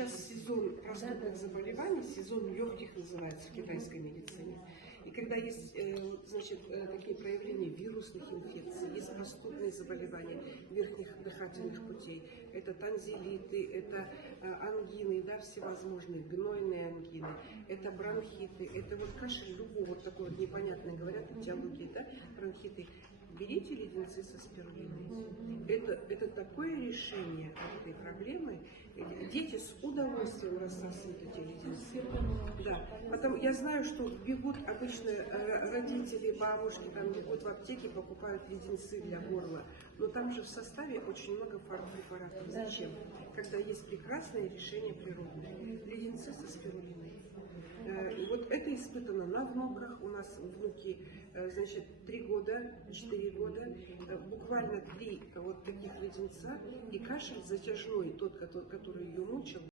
сейчас сезон простудных заболеваний, сезон легких называется в китайской медицине. И когда есть, значит, такие проявления вирусных инфекций, есть простудные заболевания верхних дыхательных путей, это танзелиты, это ангины, да, всевозможные, гнойные ангины, это бронхиты, это вот кашель любого, вот такой вот непонятный, говорят, этиологии, да, бронхиты. Берите леденцы со спирулиной. Это такое решение этой проблемы. Дети с удовольствием рассасывают эти леденцы. Да. Потом я знаю, что бегут обычно родители, бабушки, там бегут в аптеке, покупают леденцы для горла. Но там же в составе очень много фармпрепаратов. Зачем? Когда есть прекрасное решение природное. Леденцы со спирулиной. И вот это испытано на внуках. У нас внуки, значит, 3 года, 4 года, буквально 3 вот таких леденца, и кашель затяжной, тот, который ее мучил,